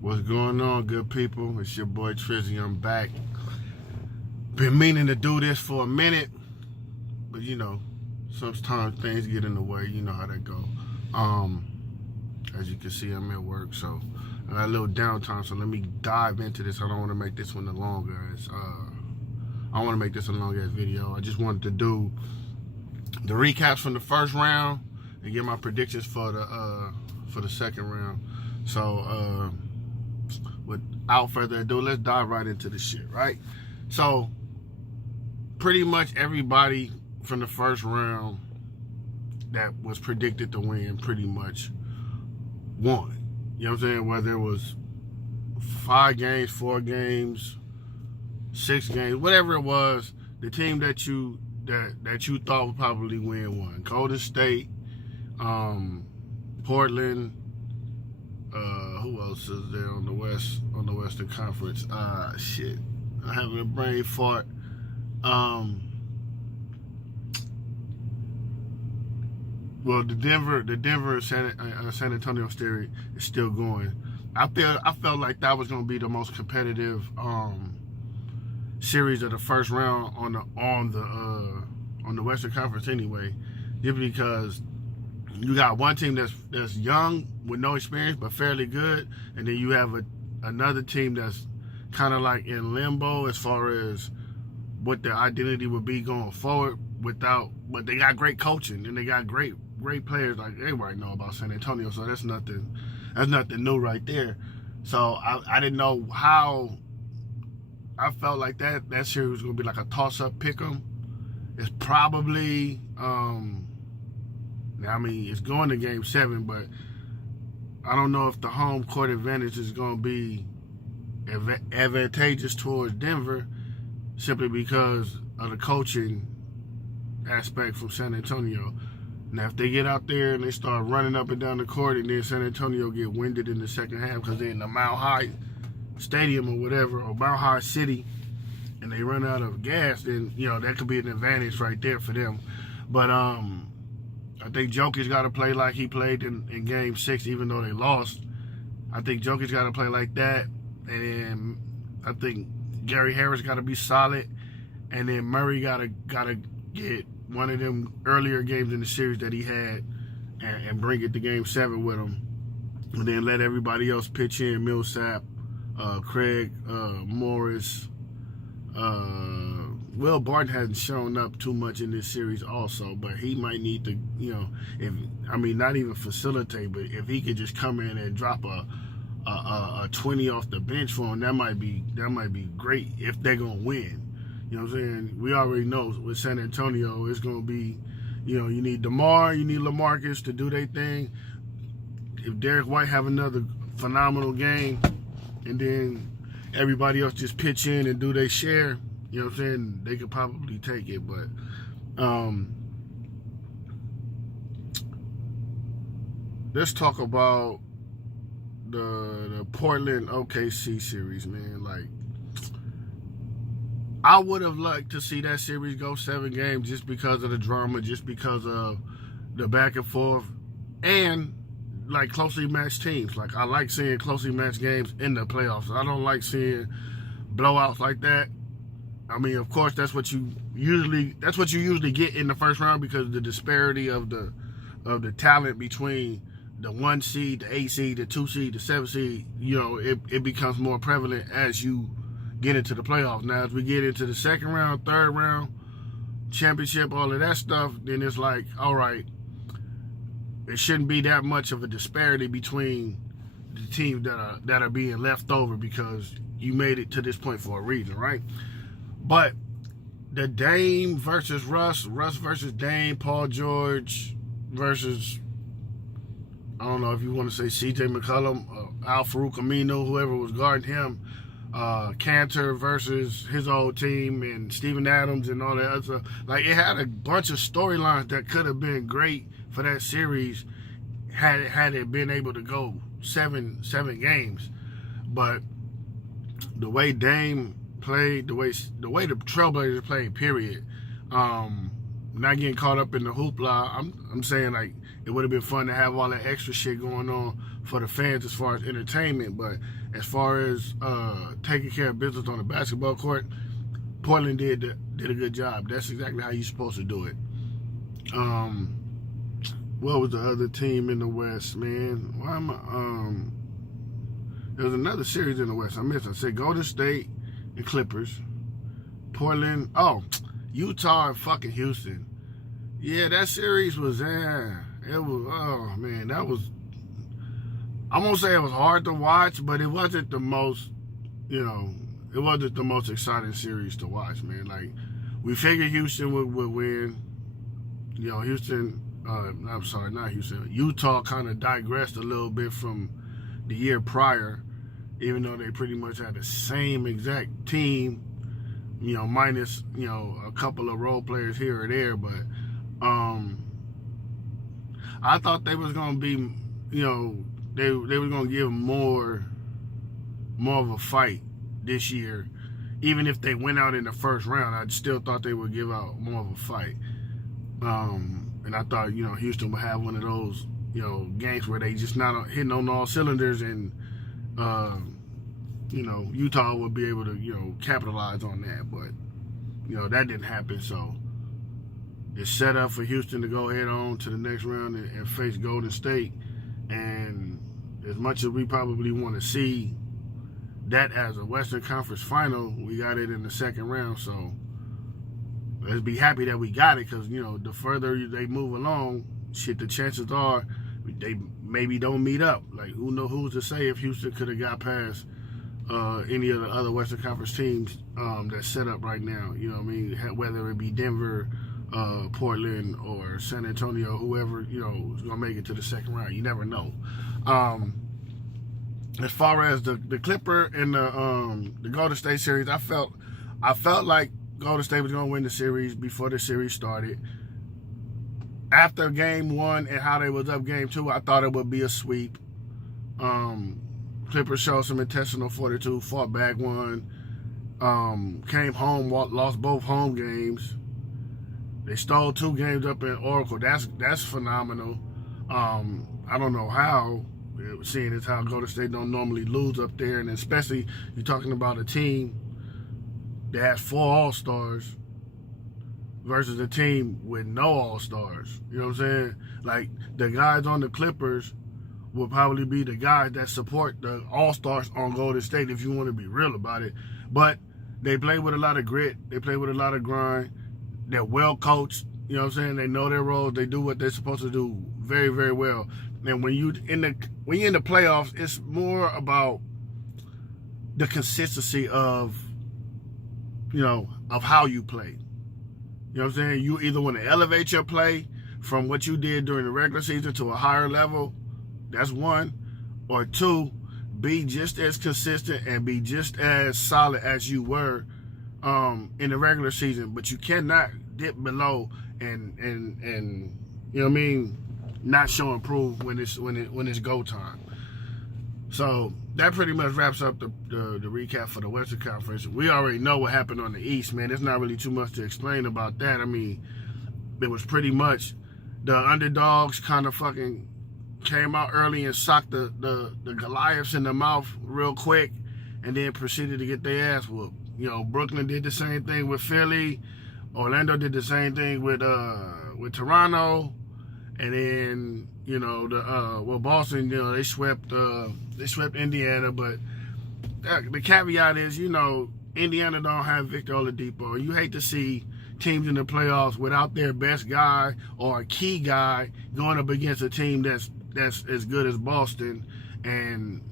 What's going on, good people? It's your boy Trizzy. I'm back. Been meaning to do this for a minute, but you know, sometimes things get in the way. You know how that go. As you can see, I'm at work, so I got a little downtime. So let me dive into this. I don't want to make this one the longest. I don't want to make this a long ass video. I just wanted to do the recaps from the first round and get my predictions for the second round. So without further ado, let's dive right into the shit, right? So pretty much everybody from the first round that was predicted to win pretty much won. You know what I'm saying? Whether it was 5 games, 4 games, 6 games, whatever it was, the team that you thought would probably win won. Golden State, Portland, who else is there on the Western Conference? Shit, I'm having a brain fart. Well, the Denver San Antonio series is still going. I felt like that was gonna be the most competitive series of the first round on the Western Conference anyway, just because you got one team that's young with no experience but fairly good, and then you have another team that's kind of like in limbo as far as what their identity would be going forward. But they got great coaching and they got great players. Like everybody know about San Antonio, so that's nothing new right there. So I didn't know how. I felt like that series was gonna be like a toss-up pick'em. It's probably I mean, it's going to Game 7, but I don't know if the home court advantage is going to be advantageous towards Denver simply because of the coaching aspect from San Antonio. Now, if they get out there and they start running up and down the court and then San Antonio get winded in the second half because they're in the Mile High Stadium or whatever, or Mile High City, and they run out of gas, then, you know, that could be an advantage right there for them. But I think Jokic got to play like he played in Game 6, even though they lost. I think Jokic got to play like that. And then I think Gary Harris got to be solid. And then Murray got to get one of them earlier games in the series that he had and bring it to Game 7 with him. And then let everybody else pitch in. Millsap, Craig, Morris, Will Barton hasn't shown up too much in this series also, but he might need to, you know, not even facilitate, but if he could just come in and drop a 20 off the bench for him, that might be great if they're gonna win. You know what I'm saying? We already know with San Antonio, it's gonna be, you know, you need DeMar, you need LaMarcus to do their thing. If Derek White have another phenomenal game, and then everybody else just pitch in and do their share, you know what I'm saying, they could probably take it. But let's talk about the Portland OKC series, man. Like, I would have liked to see that series go 7 games just because of the drama, just because of the back and forth, and like closely matched teams. Like, I like seeing closely matched games in the playoffs. I don't like seeing blowouts like that. I mean, of course, that's what you usually get in the first round because of the disparity of the talent between the 1 seed, the 8 seed, the 2 seed, the 7 seed. You know, it becomes more prevalent as you get into the playoffs. Now, as we get into the second round, third round, championship, all of that stuff, then it's like, all right, it shouldn't be that much of a disparity between the teams that are being left over because you made it to this point for a reason, right? But the Dame versus Russ versus Dame, Paul George versus, I don't know if you want to say CJ McCollum, Al Farouk Aminu, whoever was guarding him, Cantor versus his old team and Steven Adams and all that other stuff. Like, it had a bunch of storylines that could have been great for that series had it been able to go seven games. But the way Dame played, the way the Trailblazers played, period. Not getting caught up in the hoopla. I'm saying, like, it would have been fun to have all that extra shit going on for the fans as far as entertainment, but as far as taking care of business on the basketball court, Portland did a good job. That's exactly how you're supposed to do it. What was the other team in the West, man? Why am I? There was another series in the West. I missed. I said Golden State and Clippers, Portland. Oh, Utah and fucking Houston. Yeah, that series was. It was. Oh man, that was. I won't say it was hard to watch, but it wasn't the most. It wasn't the most exciting series to watch, man. Like, we figured Houston would win. Houston. I'm sorry, not Houston. Utah kind of digressed a little bit from the year prior, even though they pretty much had the same exact team, minus, a couple of role players here or there. But I thought they was going to be, they were going to give more of a fight this year. Even if they went out in the first round, I still thought they would give out more of a fight. And I thought, Houston would have one of those, games where they just not hitting on all cylinders, and, Utah would be able to, capitalize on that. But, that didn't happen. So it's set up for Houston to go head on to the next round and face Golden State. And as much as we probably want to see that as a Western Conference final, we got it in the second round. So let's be happy that we got it, because, the further they move along, the chances are they maybe don't meet up. Like, who's to say if Houston could have got past any of the other Western Conference teams that's set up right now. You know what I mean? Whether it be Denver, Portland, or San Antonio, whoever, is going to make it to the second round. You never know. As far as the Clipper and the Golden State series, I felt like Golden State was going to win the series before the series started. After game one and how they was up game two, I thought it would be a sweep. Clippers showed some intestinal fortitude, fought back, won, came home, lost both home games. They stole 2 games up in Oracle. That's phenomenal. I don't know how, seeing as how Golden State don't normally lose up there, and especially you're talking about a team that has 4 All-Stars versus a team with no All-Stars. You know what I'm saying? Like, the guys on the Clippers will probably be the guys that support the All-Stars on Golden State, if you want to be real about it. But they play with a lot of grit. They play with a lot of grind. They're well coached. You know what I'm saying? They know their roles. They do what they're supposed to do very, very well. And when you're in the playoffs, it's more about the consistency of how you play. You know what I'm saying? You either want to elevate your play from what you did during the regular season to a higher level. That's one. Or 2, be just as consistent and be just as solid as you were in the regular season. But you cannot dip below and you know what I mean, not show and prove when it's go time. So that pretty much wraps up the recap for the Western Conference. We already know what happened on the East, man. There's not really too much to explain about that. I mean, it was pretty much the underdogs kind of fucking came out early and socked the Goliaths in the mouth real quick, and then proceeded to get their ass whooped. Brooklyn did the same thing with Philly. Orlando did the same thing with Toronto, and then Boston, they swept Indiana. But the caveat is, Indiana don't have Victor Oladipo. You hate to see teams in the playoffs without their best guy or a key guy going up against a team that's as good as Boston, and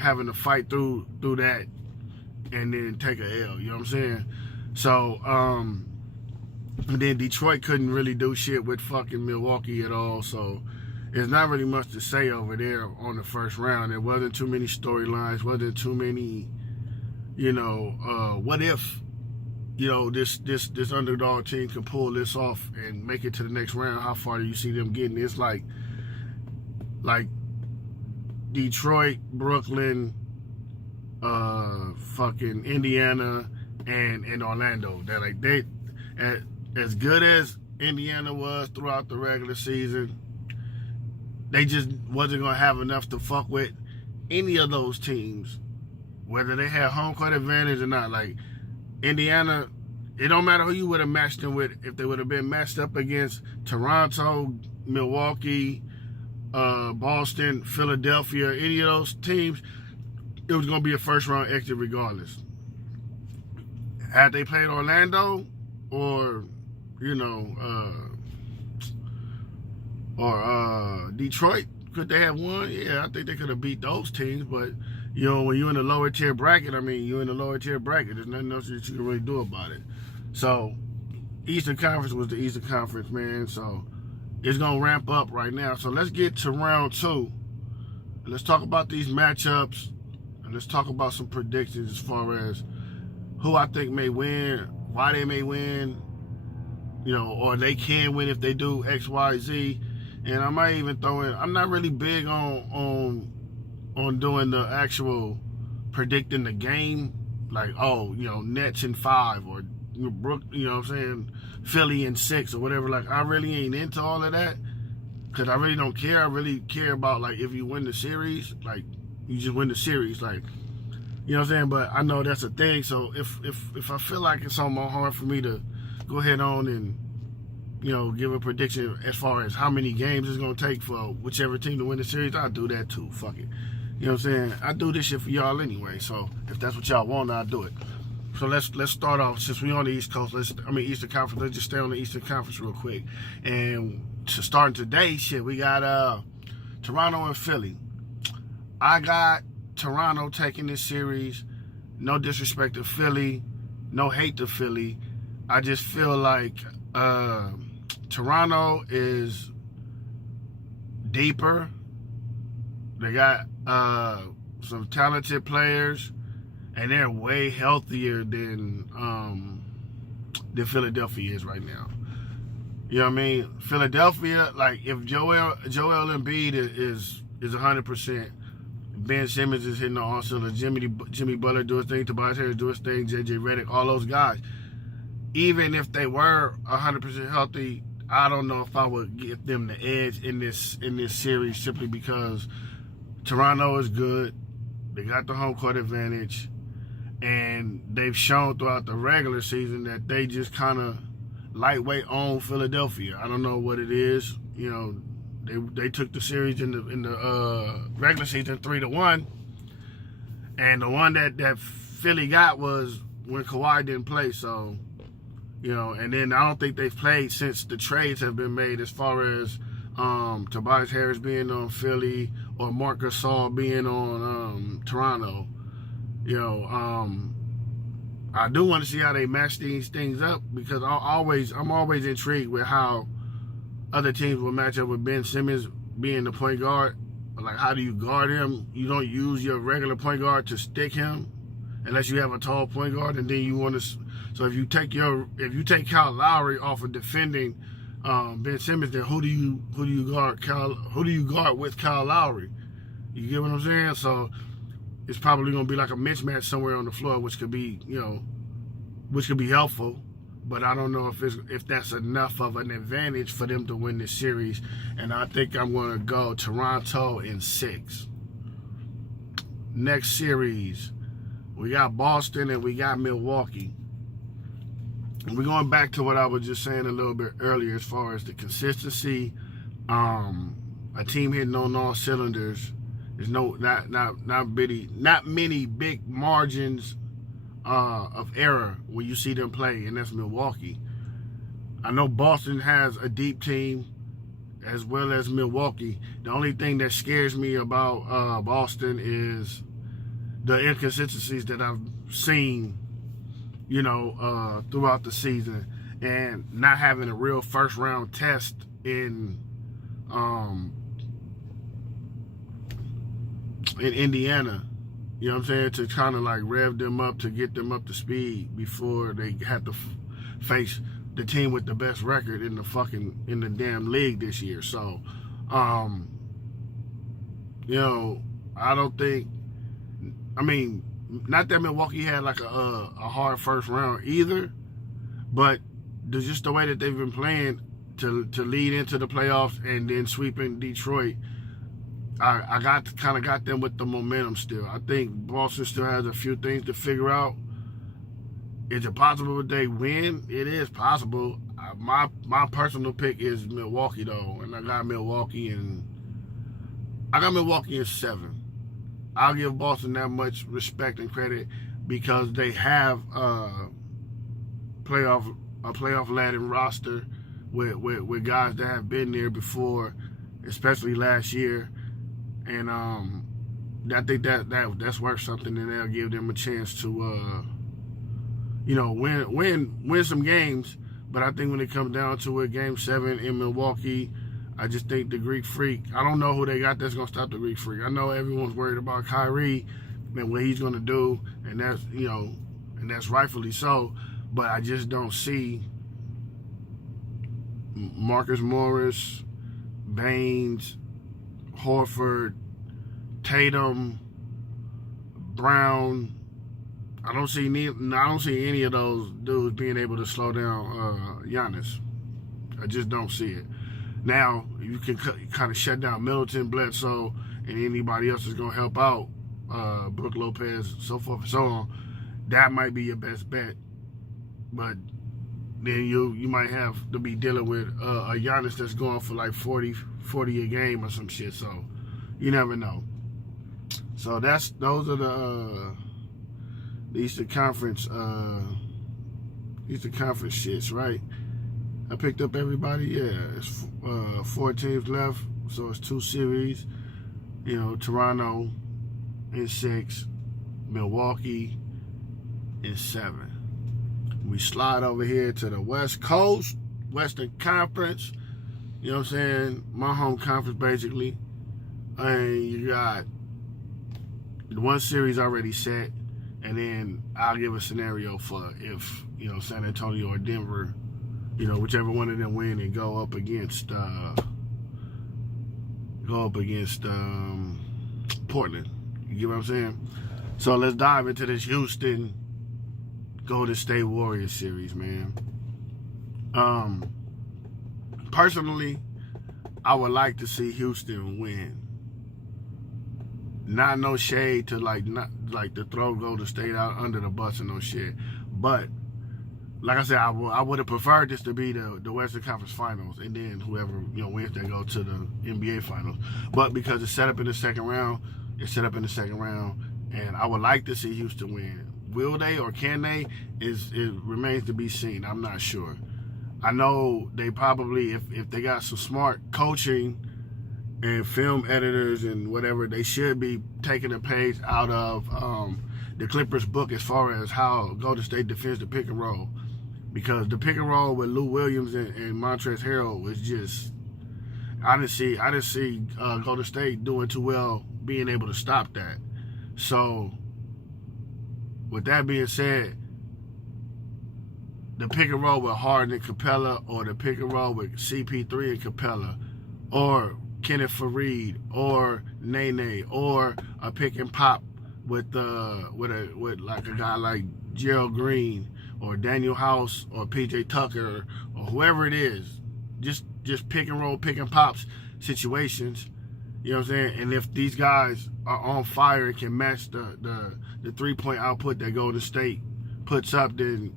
having to fight through that and then take a L. You know what I'm saying? So and then Detroit couldn't really do shit with fucking Milwaukee at all. So there's not really much to say over there on the first round. There wasn't too many storylines, wasn't too many what if, this underdog team can pull this off and make it to the next round? How far do you see them getting? It's like Detroit, Brooklyn, fucking Indiana, and Orlando. They're like as good as Indiana was throughout the regular season, they just wasn't gonna have enough to fuck with any of those teams, whether they had home court advantage or not. Like Indiana, it don't matter who you would have matched them with. If they would have been matched up against Toronto, Milwaukee, Boston, Philadelphia, any of those teams, it was going to be a first round exit regardless. Had they played Orlando or Detroit, could they have won? Yeah, I think they could have beat those teams. But when you're in the lower tier bracket, you're in the lower tier bracket. There's nothing else that you can really do about it. So Eastern Conference was the Eastern Conference, man. So it's gonna ramp up right now. So let's get to round 2. And let's talk about these matchups. And let's talk about some predictions as far as who I think may win, why they may win, or they can win if they do X, Y, Z. And I might even throw in, I'm not really big on doing the actual predicting the game, like, Nets in 5 or Brook, Philly in 6 or whatever. Like, I really ain't into all of that because I really don't care. I really care about, like, if you win the series, like, you just win the series, like, But I know that's a thing. So if I feel like it's on my heart for me to go ahead on and give a prediction as far as how many games it's gonna take for whichever team to win the series, I'll do that too. Fuck it. I do this shit for y'all anyway. So if that's what y'all want, I'll do it. So let's start off, since we on the East Coast. Eastern Conference. Let's just stay on the Eastern Conference real quick. And starting today, we got Toronto and Philly. I got Toronto taking this series. No disrespect to Philly, no hate to Philly. I just feel like Toronto is deeper. They got some talented players, and they're way healthier than Philadelphia is right now. You know what I mean? Philadelphia, like, if Joel Embiid is 100%, Ben Simmons is hitting the all cylinders, Jimmy Butler do his thing, Tobias Harris do his thing, JJ Redick, all those guys. Even if they were 100% healthy, I don't know if I would give them the edge in this series, simply because Toronto is good. They got the home court advantage, and they've shown throughout the regular season that they just kind of lightweight own Philadelphia. I don't know what it is. They took the series in the regular season 3-1, and the one that Philly got was when Kawhi didn't play. So, and then I don't think they've played since the trades have been made, as far as Tobias Harris being on Philly or Marc Gasol being on Toronto. I do want to see how they match these things up, because I'm always intrigued with how other teams will match up with Ben Simmons being the point guard. Like, how do you guard him? You don't use your regular point guard to stick him unless you have a tall point guard, and then you want to. So if you take Kyle Lowry off of defending Ben Simmons, then who do you guard? Who do you guard with Kyle Lowry? You get what I'm saying? So it's probably going to be like a mismatch somewhere on the floor, which could be helpful. But I don't know if that's enough of an advantage for them to win this series. And I think I'm going to go Toronto in 6. Next series, we got Boston and we got Milwaukee. And we're going back to what I was just saying a little bit earlier, as far as the consistency. A team hitting on all cylinders. There's not many big margins of error when you see them play, and that's Milwaukee. I know Boston has a deep team as well as Milwaukee. The only thing that scares me about Boston is the inconsistencies that I've seen, throughout the season, and not having a real first round test in Indiana. You know what I'm saying? To kind of like rev them up, to get them up to speed before they have to face the team with the best record in the damn league this year. So, you know, I don't think. I mean, not that Milwaukee had like a hard first round either, but just the way that they've been playing to lead into the playoffs and then sweeping Detroit. I got them with the momentum still. I think Boston still has a few things to figure out. Is it possible that they win? It is possible. My personal pick is Milwaukee though, and I got Milwaukee in 7. I'll give Boston that much respect and credit because they have a playoff laden roster with guys that have been there before, especially last year. And I think that's worth something, and they'll give them a chance to, win some games. But I think when it comes down to it, Game 7 in Milwaukee, I just think the Greek Freak. I don't know who they got that's gonna stop the Greek Freak. I know everyone's worried about Kyrie and what he's gonna do, and that's rightfully so. But I just don't see Marcus Morris, Baines, Horford, Tatum, Brown. I don't see any of those dudes being able to slow down Giannis. I just don't see it. Now you can kind of shut down Middleton, Bledsoe, and anybody else that's gonna help out, Brook Lopez, so forth and so on. That might be your best bet, but then you might have to be dealing with a Giannis that's going for like 40 a game or some shit. So you never know. So those are the Eastern Conference shits, right? I picked up everybody. Yeah, it's 4 teams left, so it's 2 series. You know, Toronto in 6, Milwaukee in 7. We slide over here to the West Coast, Western Conference. You know what I'm saying? My home conference, basically. And you got the one series already set, and then I'll give a scenario for if, San Antonio or Denver, whichever one of them win and go up against Portland. You get what I'm saying? So let's dive into this Houston Golden State Warriors series, man. Personally, I would like to see Houston win. Not no shade to to throw Golden State out under the bus and no shit. But like I said, I would have preferred this to be the Western Conference Finals, and then whoever wins, they go to the NBA Finals. But because it's set up in the second round, and I would like to see Houston win. Will they or can they? It remains to be seen. I'm not sure. I know they probably, if they got some smart coaching and film editors and whatever, they should be taking a page out of the Clippers book as far as how Golden State defends the pick and roll. Because the pick and roll with Lou Williams and Montrezl Harrell was just, I didn't see Golden State doing too well being able to stop that. So with that being said, the pick and roll with Harden and Capella, or the pick and roll with CP3 and Capella, or Kenneth Faried, or Nene, or a pick and pop with like a guy like Gerald Green or Daniel House or PJ Tucker or whoever it is, just pick and roll, pick and pops situations. You know what I'm saying? And if these guys are on fire and can match the 3-point output that Golden State puts up, then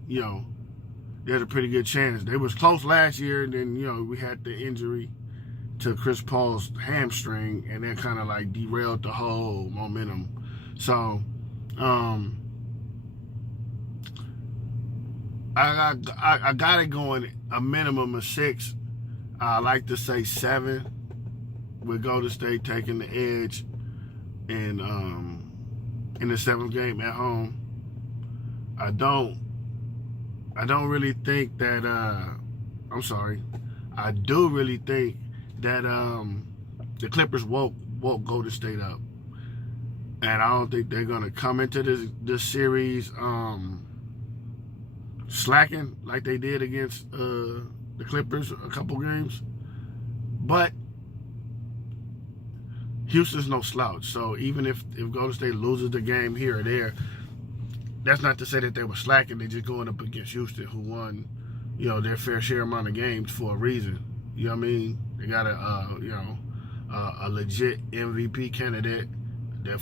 there's a pretty good chance. They was close last year, and then we had the injury to Chris Paul's hamstring, and that kind of like derailed the whole momentum. So I got it going a minimum of 6. I like to say 7, with Golden State taking the edge in the 7th game at home. I don't really think that I do really think that the Clippers woke Golden State up. And I don't think they're gonna come into this series slacking like they did against the Clippers a couple games. But Houston's no slouch. So even if Golden State loses the game here or there, that's not to say that they were slacking. They're just going up against Houston, who won, their fair share amount of games for a reason. You know what I mean? They got a legit MVP candidate. That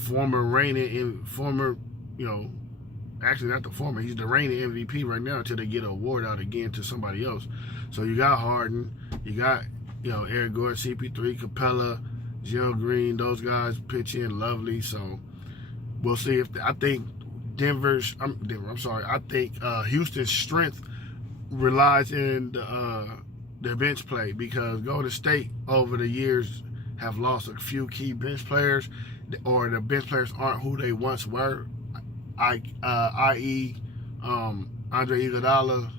actually not the former, he's the reigning MVP right now until they get an award out again to somebody else. So you got Harden, you got, Eric Gordon, CP3, Capella, Gerald Green, those guys pitch in lovely. So we'll see I think I think Houston's strength relies in their bench play, because Golden State over the years have lost a few key bench players, or the bench players aren't who they once were, i.e. Andre Iguodala,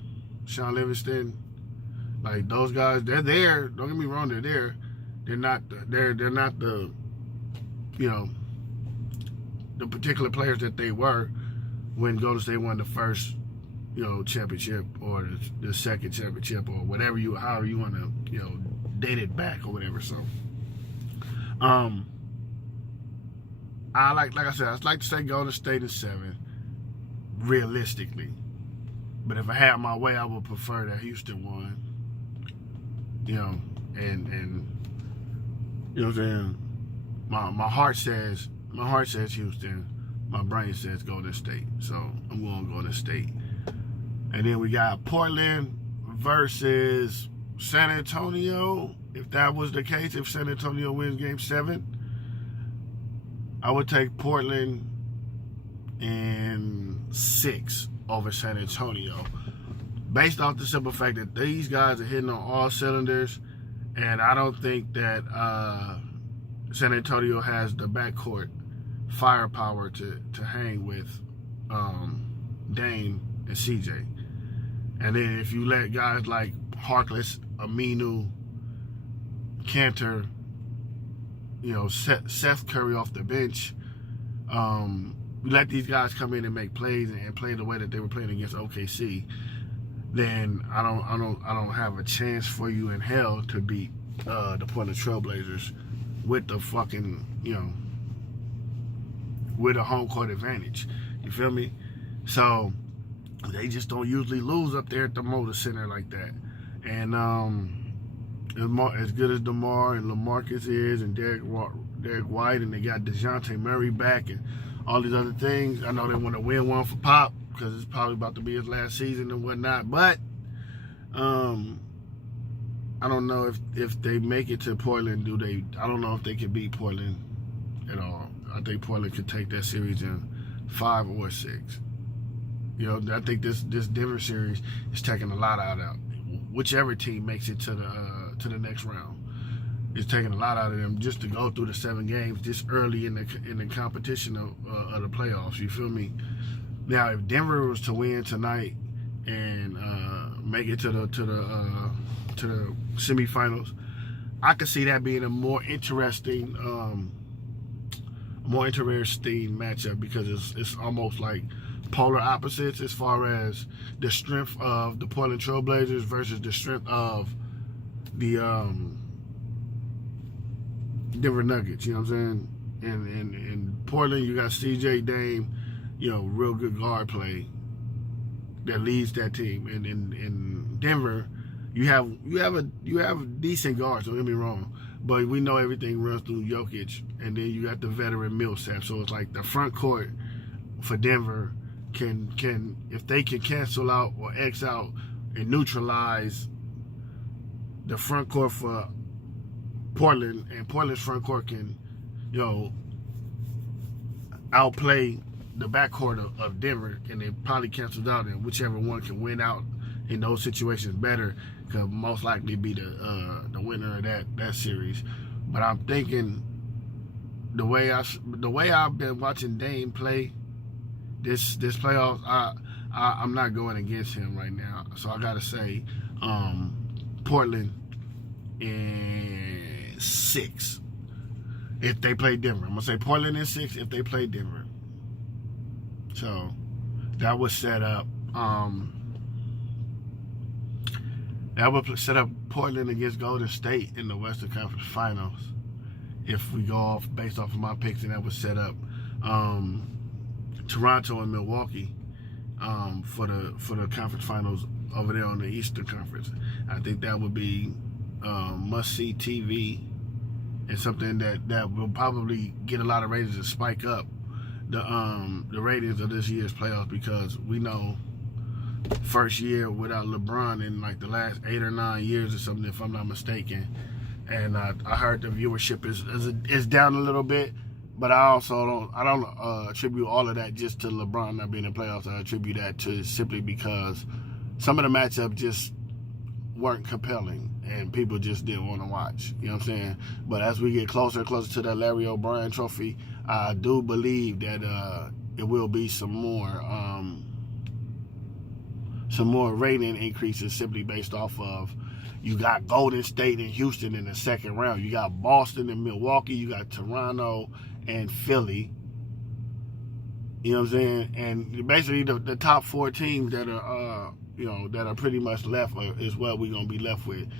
Sean Livingston. Like, those guys, they're there. Don't get me wrong, they're there. They're not the the particular players that they were when Golden State won the first championship, or the second championship, or however you want to date it back or whatever. So I like I said, I'd like to say Golden State in 7, realistically. But if I had my way, I would prefer that Houston won. And you know what I'm saying? My heart says Houston. My brain says Golden State. So I'm going Golden State. And then we got Portland versus San Antonio. If that was the case, if San Antonio wins Game 7, I would take Portland in 6 over San Antonio, based off the simple fact that these guys are hitting on all cylinders, and I don't think that San Antonio has the backcourt firepower to hang with Dame and CJ. And then if you let guys like Harkless, Aminu, Cantor, Seth Curry off the bench, you let these guys come in and make plays and play the way that they were playing against OKC, then I don't have a chance for you in hell to beat the Portland Trailblazers with the fucking with a home court advantage. You feel me? So they just don't usually lose up there at the Motor Center like that. And as good as DeMar and LaMarcus is, and Derek White, and they got DeJounte Murray back, and all these other things, I know they want to win one for Pop, because it's probably about to be his last season and whatnot. But I don't know if they make it to Portland. I don't know if they can beat Portland at all. I think Portland could take that series in 5 or 6. I think this Denver series is taking a lot out of whichever team makes it to the next round. It's taking a lot out of them just to go through the 7 games this early in the competition of the playoffs. You feel me? Now, if Denver was to win tonight and make it to the semifinals, I could see that being a more interesting matchup, because it's almost like polar opposites as far as the strength of the Portland Trailblazers versus the strength of the Denver Nuggets. You know what I'm saying? And in Portland, you got CJ, Dame, real good guard play that leads that team. And in Denver, you have decent guards. Don't get me wrong, but we know everything runs through Jokic, and then you got the veteran Millsap. So it's like the front court for Denver can if they can cancel out or X out and neutralize the front court for Portland, and Portland's front court can, outplay the backcourt of Denver, and it probably cancels out, and whichever one can win out in those situations better could most likely be the winner of that series. But I'm thinking the way I've been watching Dame play this playoffs, I'm not going against him right now. So I gotta say Portland in 6. if they play Denver. I'm going to say Portland in 6 if they play Denver. So that was set up. That would set up Portland against Golden State in the Western Conference Finals. If we go off based off of my picks, and that would set up Toronto and Milwaukee for the conference finals over there on the Eastern Conference. I think that would be must-see TV and something that will probably get a lot of ratings and spike up the ratings of this year's playoffs, because we know first year without LeBron in like the last 8 or 9 years or something, if I'm not mistaken. And I heard the viewership is down a little bit, but I don't attribute all of that just to LeBron not being in the playoffs. I attribute that to simply because some of the matchups just weren't compelling and people just didn't want to watch. You know what I'm saying? But as we get closer and closer to that Larry O'Brien trophy, I do believe that it will be some more rating increases simply based off of, you got Golden State and Houston in the second round. You got Boston and Milwaukee. You got Toronto and Philly. You know what I'm saying? And basically the top 4 teams that are that are pretty much left is what we're gonna be left with,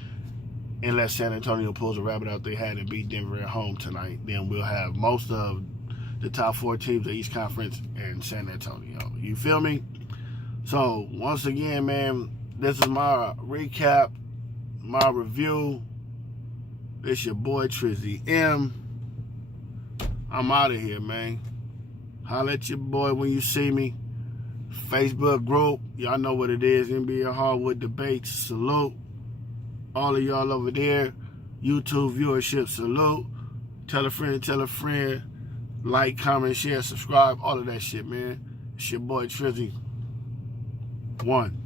unless San Antonio pulls a rabbit out their hat and beat Denver at home tonight. Then we'll have most of the top 4 teams of East Conference and San Antonio. You feel me? So once again, man, this is my recap, my review. It's your boy Trizzy M. I'm out of here, man. Holla at your boy when you see me. Facebook group, y'all know what it is. NBA Hardwood Debates, salute. All of y'all over there. YouTube viewership, salute. Tell a friend. Like, comment, share, subscribe, all of that shit, man. It's your boy Trizzy. 1.